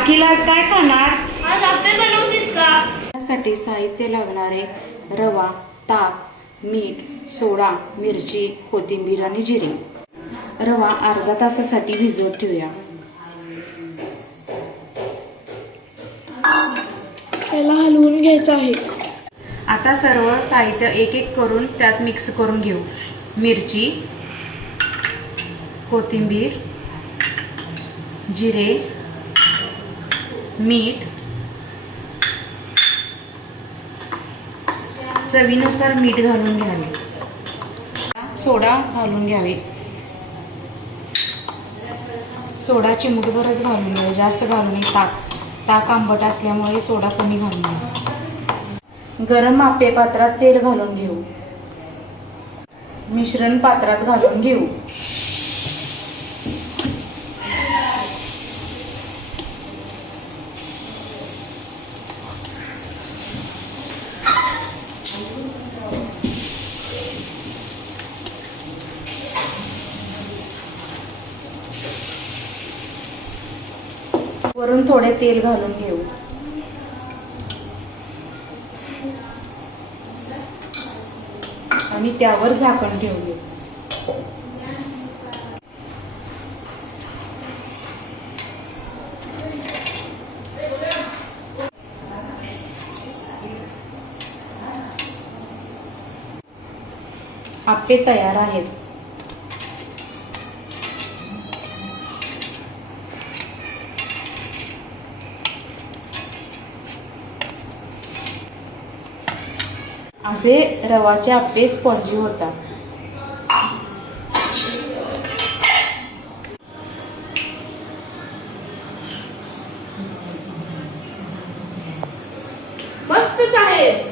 अखिल आज काय खाणार? आज आप्पे बनवतीस का? त्यासाठी साहित्य लागणारे रवा, ताक, मीठ, सोडा, मिरची, कोथिंबीर आणि जिरे. रवा अर्धा तासासाठी भिजवत ठेवूया. त्याला हलवून घ्यायचं आहे. आता सर्व साहित्य एक एक करून त्यात मिक्स करून घेऊ. मिरची, कोथिंबीर, जिरे, मीठ, चवीनुसार मीठ घालून घ्यावे. सोडा घालून घ्यावे. सोडा चिमूटभरच घालून घ्यावे, जास्त घालून नये. ताक आंबट असल्यामुळे सोडा कमी घालून घ्यावा. गरम आप्पे पात्रात तेल घालून घेऊ. मिश्रण पात्रात घालून घेऊ. वरून थोडे तेल घालून घेऊ. आणि त्यावर झाकण ठेवू. आप्पे तयार आहेत. असे रवाचे आप्पे स्पॉन्जी होतात. मस्तच आहे.